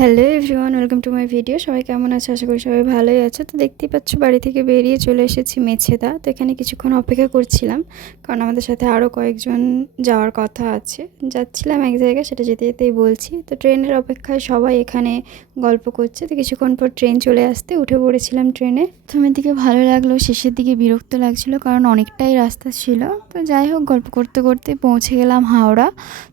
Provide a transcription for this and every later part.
Hello everyone, welcome to my video. সবাই কেমন আছে? আশা করি সবাই ভালোই আছে। তো দেখতেই পাচ্ছ বাড়ি থেকে বেরিয়ে চলে এসেছি মেছেদা। তো এখানে কিছুক্ষণ অপেক্ষা করছিলাম, কারণ আমাদের সাথে আরও কয়েকজন যাওয়ার কথা আছে। যাচ্ছিলাম এক জায়গায়, সেটা যেতে যেতেই বলছি। তো ট্রেনের অপেক্ষায় সবাই এখানে গল্প করছে। তো কিছুক্ষণ পর ট্রেন চলে আসতে উঠে পড়েছিলাম ট্রেনে। প্রথমের দিকে ভালো লাগলো, শেষের দিকে বিরক্ত লাগছিল, কারণ অনেকটাই রাস্তা ছিল। তো যাই হোক, গল্প করতে করতে পৌঁছে গেলাম হাওড়া।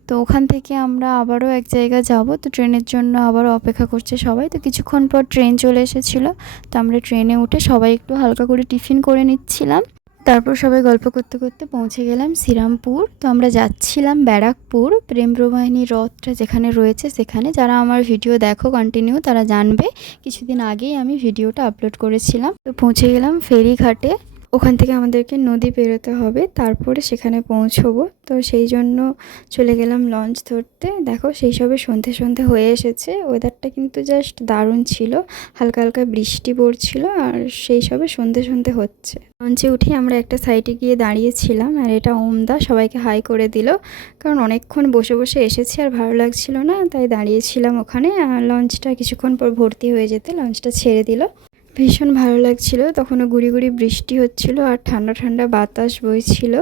তো ওখান থেকে আমরা আবারও এক জায়গায় যাব। তো ট্রেনের জন্য আবারও অপেক্ষা করছে সবাই। তো কিছুক্ষণ পর ট্রেন চলে এসেছিলো। তো আমরা ট্রেনে উঠে সবাই একটু হালকা করে টিফিন করে নিচ্ছিলাম। তারপর সবাই গল্প করতে করতে পৌঁছে গেলাম শ্রীরামপুর। তো আমরা যাচ্ছিলাম ব্যারাকপুর, প্রেম প্রবাহিনীর রথটা যেখানে রয়েছে সেখানে। যারা আমার ভিডিও দেখো কন্টিনিউ তারা জানবে, কিছুদিন আগেই আমি ভিডিওটা আপলোড করেছিলাম। তো পৌঁছে গেলাম ফেরিঘাটে। ওখান থেকে আমাদেরকে নদী পেরোতে হবে, তারপরে সেখানে পৌঁছবো। তো সেই জন্য চলে গেলাম লঞ্চ ধরতে। দেখো সেই সবে সন্ধে সন্ধে হয়ে এসেছে। ওয়েদারটা কিন্তু জাস্ট দারুণ ছিল, হালকা হালকা বৃষ্টি পড়ছিল, আর সেই সবে সন্ধে সন্ধে হচ্ছে। লঞ্চে উঠে আমরা একটা সাইডে গিয়ে দাঁড়িয়েছিলাম, আর এটা ওমদা সবাইকে হাই করে দিল, কারণ অনেকক্ষণ বসে বসে এসেছি আর ভালো লাগছিল না, তাই দাঁড়িয়েছিলাম ওখানে। আর লঞ্চটা কিছুক্ষণ পর ভর্তি হয়ে যেতে লঞ্চটা ছেড়ে দিল। ভীষণ ভালো লাগছিল, তখনও গুড়ি গুড়ি বৃষ্টি হচ্ছিল আর ঠান্ডা ঠান্ডা বাতাস বইছিল।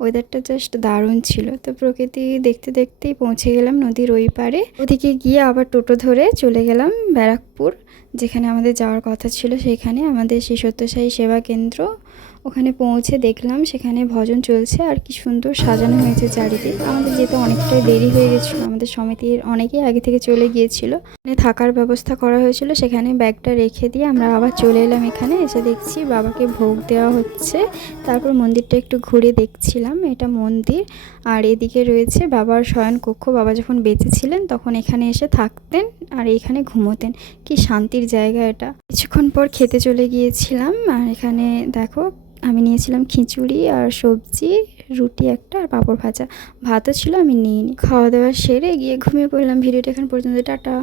ওয়েদারটা জাস্ট দারুণ ছিল। তো প্রকৃতি দেখতে দেখতেই পৌঁছে গেলাম নদীর ওই পারে। ওদিকে গিয়ে আবার টোটো ধরে চলে গেলাম ব্যারাকপুর, যেখানে আমাদের যাওয়ার কথা ছিল। সেখানে আমাদের শ্রী সত্যসাই সেবা কেন্দ্র। ওখানে পৌঁছে দেখলাম সেখানে ভজন চলছে, আর কি সুন্দর সাজানো হয়েছে চারিদিক। আমাদের যেতে অনেকটাই দেরি হয়ে গেছিলো, আমাদের সমিতির অনেকেই আগে থেকে চলে গিয়েছিল। থাকার ব্যবস্থা করা হয়েছিল, সেখানে ব্যাগটা রেখে দিয়ে আমরা আবার চলে এলাম। এখানে এসে দেখছি বাবাকে ভোগ দেওয়া হচ্ছে। তারপর মন্দিরটা একটু ঘুরে দেখছিলাম, এটা মন্দির। আর এদিকে রয়েছে বাবার শয়ন কক্ষ। বাবা যখন বেঁচে ছিলেন তখন এখানে এসে থাকতেন আর এখানে ঘুমোতেন। কি শান্তির জায়গা এটা। কিছুক্ষণ পর খেতে চলে গিয়েছিলাম। আর এখানে দেখো আমি নিয়েছিলাম খিচুড়ি আর সবজি, রুটি একটা, আর পাঁপড় ভাজা। ভাতও ছিল, আমি নিইনি। খাওয়া দাওয়া সেরে গিয়ে ঘুমিয়ে পড়লাম। ভিডিওটা এখান পর্যন্ত, টাটা।